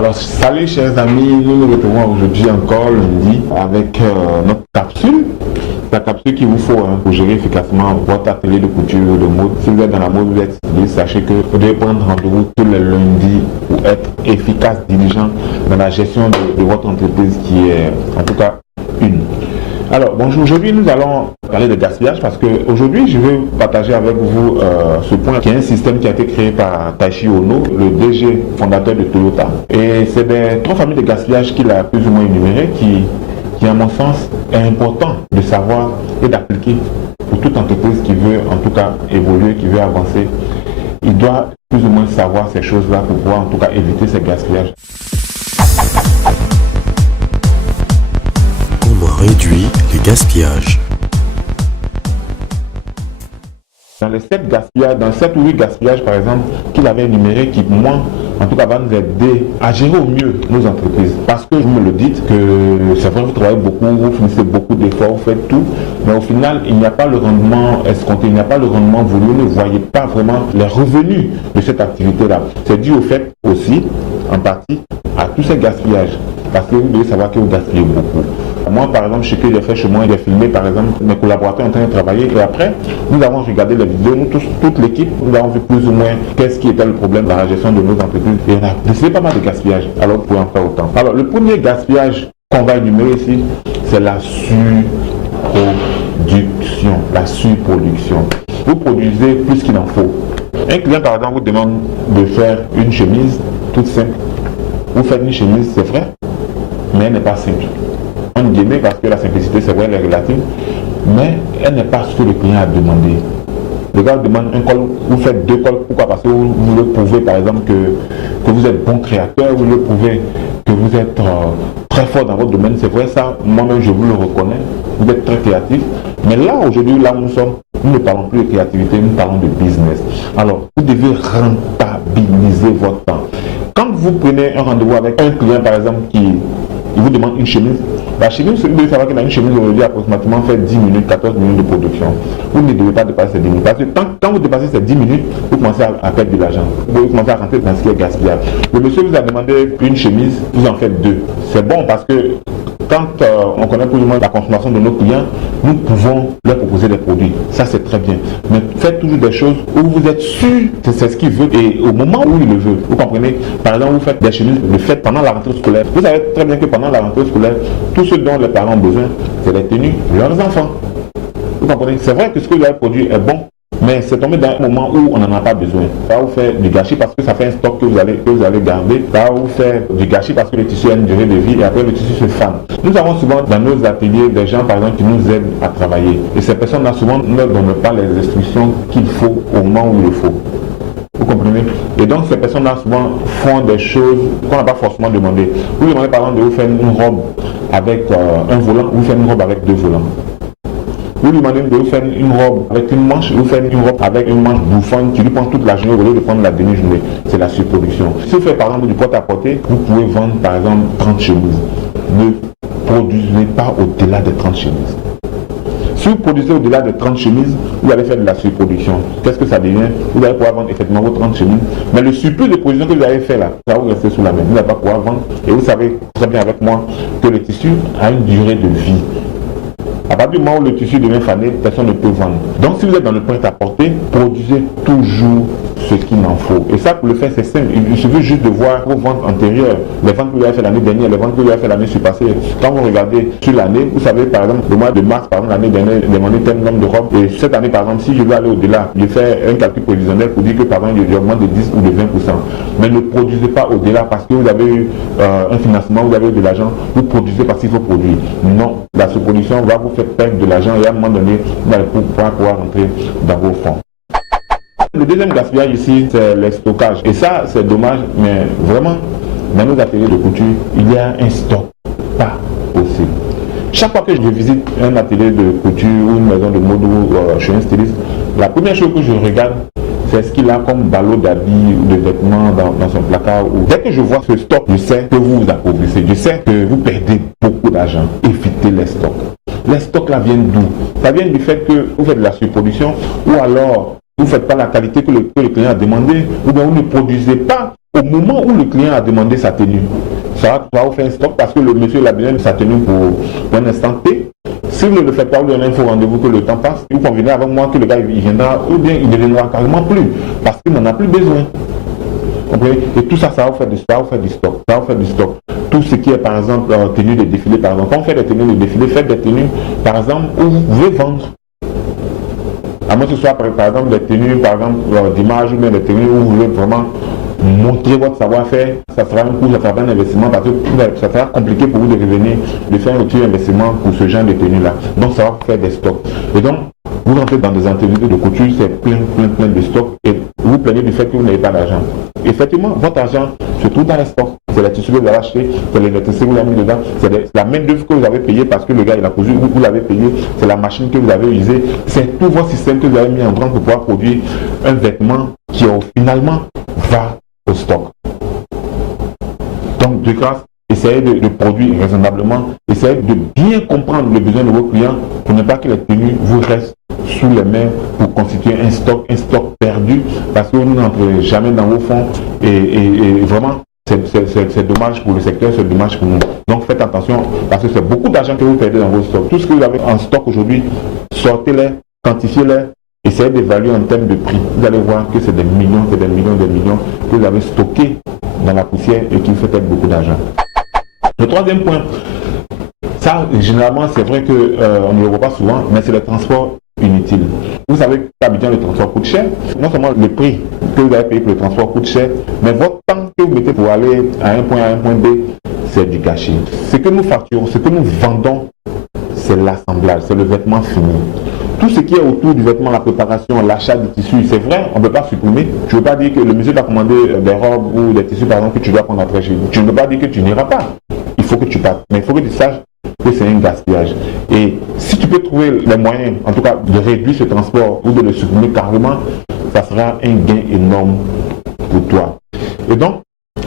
Alors, salut chers amis, nous nous retrouvons aujourd'hui encore lundi avec notre capsule. La capsule qu'il vous faut pour gérer efficacement votre atelier de couture de mode. Si vous êtes dans la mode, vous êtes styliste, sachez que vous devez prendre rendez-vous tous les lundis pour être efficace, diligent dans la gestion de votre entreprise qui est en tout cas une. Alors, bonjour, aujourd'hui nous allons parler de gaspillage parce que aujourd'hui je vais partager avec vous ce point qui est un système qui a été créé par Taishi Ohno, le DG fondateur de Toyota. Et c'est des 3 familles de gaspillage qu'il a plus ou moins énumérées qui à mon sens est important de savoir et d'appliquer pour toute entreprise qui veut en tout cas évoluer, qui veut avancer. Il doit plus ou moins savoir ces choses-là pour pouvoir en tout cas éviter ces gaspillages. Réduit les gaspillages. Dans les 7 gaspillages, dans 7 ou 8 gaspillages par exemple, qu'il avait énuméré, qui pour moi, en tout cas va nous aider à gérer au mieux nos entreprises. Parce que vous me le dites, que c'est vrai, vous travaillez beaucoup, vous finissez beaucoup d'efforts, vous faites tout, mais au final, il n'y a pas le rendement escompté, il n'y a pas le rendement voulu, vous ne voyez pas vraiment les revenus de cette activité-là. C'est dû au fait aussi, en partie, à tous ces gaspillages. Parce que vous devez savoir que vous gaspillez beaucoup. Moi, par exemple, ce que j'ai fait chez moi, j'ai filmé, par exemple, mes collaborateurs en train de travailler. Et après, nous avons regardé la vidéo, nous tous, toute l'équipe, nous avons vu plus ou moins qu'est-ce qui était le problème dans la gestion de nos entreprises. Et on a décidé pas mal de gaspillage. Alors, vous pouvez en faire autant. Alors, le premier gaspillage qu'on va énumérer ici, c'est la surproduction. La surproduction. Vous produisez plus qu'il en faut. Un client, par exemple, vous demande de faire une chemise toute simple. Vous faites une chemise, c'est vrai, mais elle n'est pas simple. On guillemets parce que la simplicité, c'est vrai, elle est relative, mais elle n'est pas ce que le client a demandé. Le gars demande un col, vous faites 2 cols, pourquoi? Parce que vous le prouvez, par exemple, que vous êtes bon créateur, vous le prouvez que vous êtes très fort dans votre domaine, c'est vrai ça, moi-même je vous le reconnais, vous êtes très créatif, mais là, aujourd'hui, là où nous sommes, nous ne parlons plus de créativité, nous parlons de business. Alors, vous devez rentabiliser votre temps. Quand vous prenez un rendez-vous avec un client, par exemple, qui vous demande une chemise, la chemise, vous devez savoir que dans une chemise aujourd'hui, approximatement, fait 10 minutes, 14 minutes de production. Vous ne devez pas dépasser ces 10 minutes. Parce que quand vous dépassez ces 10 minutes, vous commencez à perdre de l'argent. Vous commencez à rentrer dans ce qui est gaspillage. Le monsieur vous a demandé une chemise, vous en faites 2. C'est bon parce que quand on connaît plus ou moins la consommation de nos clients, nous pouvons leur proposer des produits. Ça, c'est très bien. Mais faites toujours des choses où vous êtes sûr que c'est ce qu'il veut et au moment où il le veut. Vous comprenez? Par exemple, vous faites des chemises, le faites pendant la rentrée scolaire. Vous savez très bien que pendant la rentrée scolaire, tout ce dont les parents ont besoin, c'est les tenues de leurs enfants. Vous comprenez? C'est vrai que ce que vous avez produit est bon, mais c'est tombé dans un moment où on n'en a pas besoin. Ça va vous faire du gâchis parce que ça fait un stock que vous allez garder. Ça va vous faire du gâchis parce que le tissu a une durée de vie et après le tissu se fane. Nous avons souvent dans nos ateliers des gens par exemple qui nous aident à travailler. Et ces personnes-là souvent ne donnent pas les instructions qu'il faut au moment où il le faut. Vous comprenez? Et donc ces personnes-là souvent font des choses qu'on n'a pas forcément demandé. Vous demandez par exemple de vous faire une robe avec un volant, vous faites une robe avec 2 volants. Vous lui demandez de vous faire une robe avec une manche, vous faites une robe avec une manche bouffante qui lui prend toute la journée au lieu de prendre la demi-journée. C'est la surproduction. Si vous faites par exemple du porte-à-porter, vous pouvez vendre par exemple 30 chemises. Ne produisez pas au-delà de 30 chemises. Si vous produisez au-delà de 30 chemises, vous allez faire de la surproduction. Qu'est-ce que ça devient? Vous allez pouvoir vendre effectivement vos 30 chemises. Mais le surplus de production que vous avez fait là, ça va vous rester sous la main. Vous n'allez pas pouvoir vendre. Et vous savez très bien avec moi que le tissu a une durée de vie. À partir du moment où le tissu devient fané, personne ne peut vendre. Donc si vous êtes dans le prêt-à-porter, produisez toujours ce qu'il en faut. Et ça, pour le faire, c'est simple. Il suffit juste de voir vos ventes antérieures, les ventes que vous avez fait l'année dernière, les ventes que vous avez fait l'année surpassée. Quand vous regardez sur l'année, vous savez par exemple, le mois de mars, par exemple, l'année dernière, j'ai demandé tel nombre de robes. Et cette année, par exemple, si je veux aller au-delà, je fais un calcul prévisionnel pour dire que par exemple, j'augmente de 10 ou de 20%. Mais ne produisez pas au-delà parce que vous avez eu un financement, vous avez eu de l'argent, vous produisez parce qu'il faut produire. Non, la sous-production va vous faire perdre de l'argent et à un moment donné, vous allez pouvoir rentrer dans vos fonds. Le deuxième gaspillage ici, c'est le stockage. Et ça, c'est dommage, mais vraiment, dans nos ateliers de couture, il y a un stock pas possible. Chaque fois que je visite un atelier de couture ou une maison de mode ou chez un styliste, la première chose que je regarde, c'est ce qu'il a comme ballot d'habits ou de vêtements dans son placard. Dès que je vois ce stock, je sais que vous vous appauvrissez. Je sais que vous perdez beaucoup d'argent. Évitez les stocks. Les stocks là viennent d'où? Ça vient du fait que vous faites de la surproduction ou alors vous ne faites pas la qualité que le client a demandé, ou bien vous ne produisez pas au moment où le client a demandé sa tenue. Ça va vous faire un stock parce que le monsieur a besoin de sa tenue pour un instant T. Si vous ne le faites pas, vous donnez un faux rendez-vous que le temps passe, vous convenez avec moi que le gars il viendra, ou bien il ne viendra carrément plus, parce qu'il n'en a plus besoin. Et tout ça, ça va vous faire du stock. Ça va vous faire du stock. Tout ce qui est, par exemple, tenue de défilé, par exemple. Quand on fait des tenues de défilé, faites des tenues, par exemple, où vous pouvez vendre. À moins que ce soit, par exemple, des tenues, par exemple, d'image, ou bien des tenues où vous voulez vraiment montrer votre savoir-faire, ça sera un coût, ça sera un investissement, parce que ça sera compliqué pour vous de revenir, de faire un petit investissement pour ce genre de tenue-là. Donc, ça va vous faire des stocks. Et donc, vous rentrez dans des ateliers de couture, c'est plein de stocks, et vous plaignez du fait que vous n'avez pas d'argent. Effectivement, votre argent se trouve dans les stocks. C'est les tissus que vous avez achetés, c'est l'électricité que vous avez mis dedans, c'est la main-d'œuvre que vous avez payée parce que le gars il a cousu, vous l'avez payé, c'est la machine que vous avez usée, c'est tout votre système que vous avez mis en branle pour pouvoir produire un vêtement qui finalement va au stock. Donc, de grâce, essayez de produire raisonnablement, essayez de bien comprendre le besoin de vos clients pour ne pas que les tenues vous restent sous les mains pour constituer un stock perdu parce que vous n'entrez jamais dans vos fonds et vraiment c'est dommage pour le secteur, c'est dommage pour nous. Donc faites attention parce que c'est beaucoup d'argent que vous perdez dans vos stocks. Tout ce que vous avez en stock aujourd'hui, sortez-les, quantifiez-les, essayez d'évaluer en termes de prix. Vous allez voir que c'est des millions que vous avez stockés dans la poussière et qui vous fait perdre beaucoup d'argent. Le troisième point, ça généralement c'est vrai qu'on ne le voit pas souvent, mais c'est le transport inutile. Vous savez qu'habituellement le transport coûte cher. Non seulement le prix que vous avez payé pour le transport coûte cher, mais votre temps que vous mettez pour aller à un point A à un point B, c'est du gâchis. Ce que nous facturons, ce que nous vendons, c'est l'assemblage, c'est le vêtement fini. Tout ce qui est autour du vêtement, la préparation, l'achat du tissu, c'est vrai, on ne peut pas supprimer. Je ne veux pas dire que le monsieur t'a commandé des robes ou des tissus par exemple que tu dois prendre après chez lui. Je ne veux pas dire que tu n'iras pas. Il faut que tu partes. Mais il faut que tu saches que c'est un gaspillage. Et si tu peux trouver les moyens, en tout cas, de réduire ce transport ou de le supprimer carrément, ça sera un gain énorme pour toi. Et donc,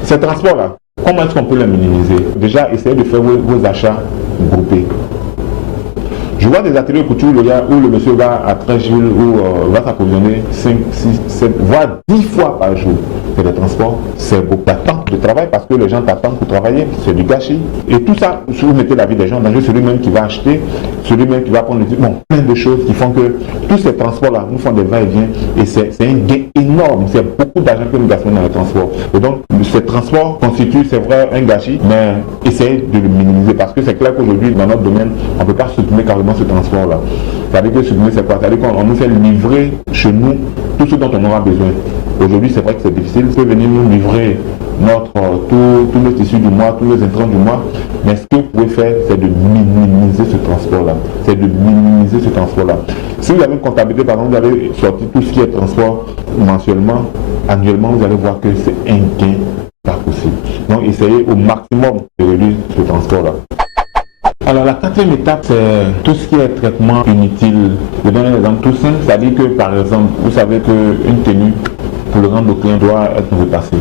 ces transports-là, comment est-ce qu'on peut les minimiser? Déjà, essayez de faire vos achats groupés. Je vois des ateliers de couture où le monsieur va à Tréjul ou va s'approvisionner 5, 6, 7, voire 10 fois par jour. C'est des transports, c'est beaucoup d'attente de travail parce que les gens t'attendent pour travailler, c'est du gâchis. Et tout ça, si vous mettez la vie des gens en danger, celui-même qui va acheter, celui-même qui va prendre le titre, bon, plein de choses qui font que tous ces transports-là nous font des va-et-vient et c'est un gain énorme. C'est beaucoup d'argent que nous gaspillons dans les transports. Et donc, ces transports constituent, c'est vrai, un gâchis, mais essayez de le minimiser parce que c'est clair qu'aujourd'hui, dans notre domaine, on ne peut pas supprimer carrément ce transport-là. C'est-à-dire que supprimer, c'est quoi? C'est-à-dire qu'on nous fait livrer chez nous tout ce dont on aura besoin. Aujourd'hui, c'est vrai que c'est difficile. Vous pouvez venir nous livrer tous nos tissus du mois, tous nos intrants du mois. Mais ce que vous pouvez faire, c'est de minimiser ce transport-là. C'est de minimiser ce transport-là. Si vous avez une comptabilité, par exemple, vous avez sorti tout ce qui est transport mensuellement, annuellement, vous allez voir que c'est un gain pas possible. Donc, essayez au maximum de réduire ce transport-là. Alors la quatrième étape, c'est tout ce qui est traitement inutile. Je donne un exemple tout simple, c'est-à-dire que par exemple, vous savez qu'une tenue, pour le rendre au client, doit être repassée.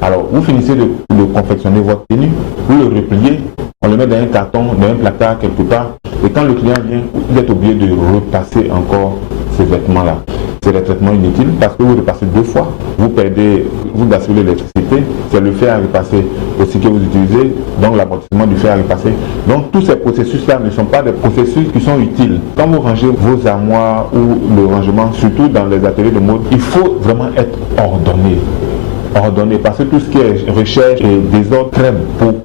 Alors vous finissez de confectionner votre tenue, vous le repliez, on le met dans un carton, dans un placard quelque part, et quand le client vient, vous êtes obligé de repasser encore ces vêtements-là. C'est des traitements inutiles parce que vous repassez 2 fois, vous gaspillez l'électricité, c'est le fer à repasser aussi que vous utilisez, donc l'amortissement du fer à repasser. Donc tous ces processus-là ne sont pas des processus qui sont utiles. Quand vous rangez vos armoires ou le rangement, surtout dans les ateliers de mode, il faut vraiment être ordonné. Parce que tout ce qui est recherche et désordre crée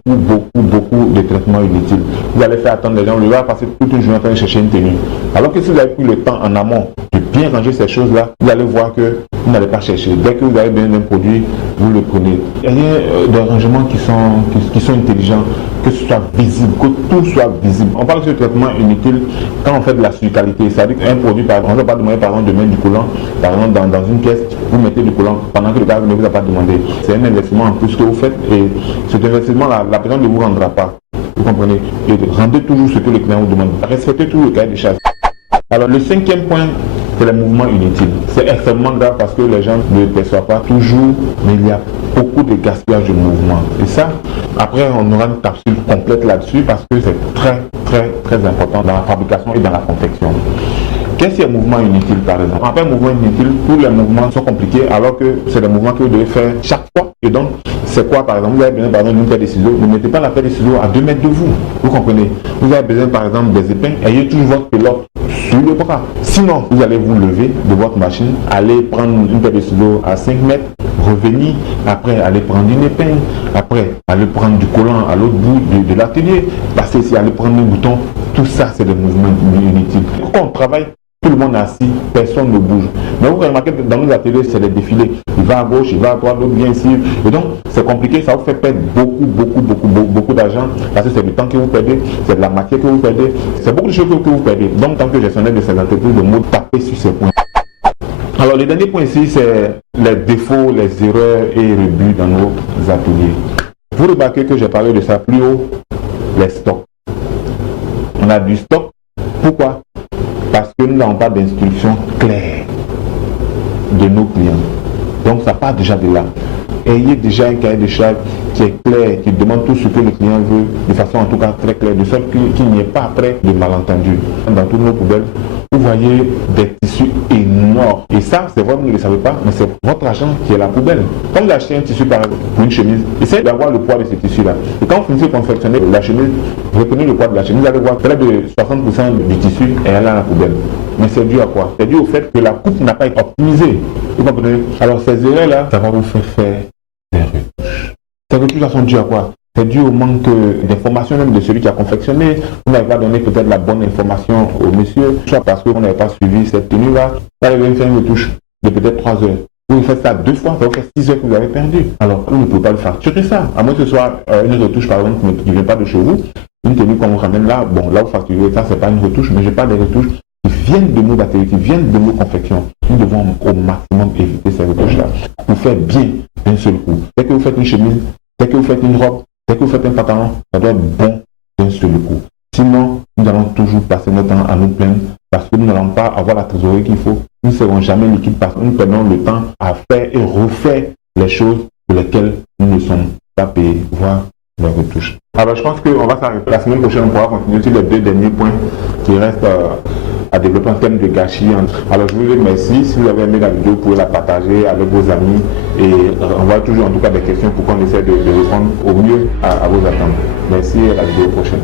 beaucoup de traitements inutiles. Vous allez faire attendre les gens, vous allez passer toute une journée en train de chercher une tenue. Alors que si vous avez pris le temps en amont de bien ranger ces choses-là, vous allez voir que vous n'allez pas chercher. Dès que vous avez besoin d'un produit, vous le prenez. Il y a des rangements qui sont intelligents, que ce soit visible, que tout soit visible. On parle de ce traitement inutile quand on fait de la surqualité. C'est-à-dire qu'un produit, par exemple, on ne va pas demander par exemple de mettre du collant, par exemple dans une pièce, vous mettez du collant pendant que le gars ne vous a pas demandé. C'est un investissement en plus que vous faites et cet investissement-là, la personne ne vous rendra pas. Vous comprenez? Et rendez toujours ce que le client vous demande. Respectez tout le cahier de charges. Alors le 5e point, c'est les mouvements inutiles. C'est extrêmement grave parce que les gens ne le perçoivent pas toujours, mais il y a beaucoup de gaspillage de mouvements. Et ça, après on aura une capsule complète là-dessus parce que c'est très important dans la fabrication et dans la confection. Qu'est-ce qui est mouvement inutile par exemple? En fait, mouvement inutile, tous les mouvements sont compliqués alors que c'est des mouvements que vous devez faire chaque fois. Et donc, c'est quoi par exemple? Vous avez besoin par exemple d'une paire de ciseaux, ne mettez pas la paire de ciseaux à 2 mètres de vous. Vous comprenez? Vous avez besoin par exemple des épingles, ayez toujours votre pelote sur le bras. Sinon, vous allez vous lever de votre machine, aller prendre une paire de ciseaux à 5 mètres, revenir, après aller prendre une épingle, après aller prendre du collant à l'autre bout de l'atelier, passer ici, aller prendre un bouton. Tout ça, c'est des mouvements inutiles. Quand on travaille, tout le monde est assis, personne ne bouge. Mais vous remarquez que dans nos ateliers, c'est des défilés. Il va à gauche, il va à droite, l'autre vient ici. Et donc, c'est compliqué, ça vous fait perdre beaucoup d'argent. Parce que c'est du temps que vous perdez, c'est de la matière que vous perdez, c'est beaucoup de choses que vous perdez. Donc, en tant que gestionnaire de ces entreprises, de mots, tapez sur ces points. Alors, le dernier point ici, c'est les défauts, les erreurs et rebuts dans nos ateliers. Vous remarquez que j'ai parlé de ça plus haut, les stocks. On a du stock. Pourquoi? Parce que nous n'avons pas d'instructions claires de nos clients. Donc ça part déjà de là. Ayez déjà un cahier de charges qui est clair, qui demande tout ce que le client veut, de façon en tout cas très claire, de sorte qu'il n'y ait pas après de malentendus. Dans toutes nos poubelles, vous voyez des tissus énormes. Et ça, c'est vrai, vous ne le savez pas, mais c'est votre argent qui est la poubelle. Quand vous achetez un tissu pour une chemise, essayez d'avoir le poids de ce tissu-là. Et quand vous finissez de confectionner la chemise, retenez le poids de la chemise, vous allez voir près de 60% du tissu est allé à la poubelle. Mais c'est dû à quoi? C'est dû au fait que la coupe n'a pas été optimisée. Vous comprenez? Alors ces erreurs-là, ça va vous faire des retouches. Ces retouches-là sont dues à quoi? C'est dû au manque d'information même de celui qui a confectionné. Vous n'avez pas donné peut-être la bonne information au monsieur, soit parce que vous n'avez pas suivi cette tenue-là. Vous allez faire une retouche de peut-être 3 heures. Vous faites ça 2 fois, ça vous fait 6 heures que vous avez perdu. Alors, vous ne pouvez pas le facturer ça. À moins que ce soit une retouche, par exemple, qui ne vient pas de chez vous. Une tenue qu'on vous ramène là, bon, là vous facturez ça, c'est pas une retouche, mais je parle des retouches qui viennent de nos ateliers, qui viennent de nos confections. Nous devons au maximum éviter ces retouches-là. Vous faites bien d'un seul coup. Dès que vous faites une chemise, dès que vous faites une robe, dès que vous faites un pantalon, ça doit être bon d'un seul coup. Sinon, nous allons toujours passer notre temps à nous plaindre parce que nous n'allons pas avoir la trésorerie qu'il faut. Nous ne serons jamais liquides parce que nous prenons le temps à faire et refaire les choses pour lesquelles nous ne sommes pas payés, voire les retouches. Alors je pense qu'on va s'arrêter. La semaine prochaine, on pourra continuer sur les 2 derniers points qui restent à développer en termes de gâchis. Alors je vous remercie. Si vous avez aimé la vidéo, vous pouvez la partager avec vos amis et envoyer toujours en tout cas des questions pour qu'on essaie de répondre au mieux à vos attentes. Merci et à la vidéo prochaine.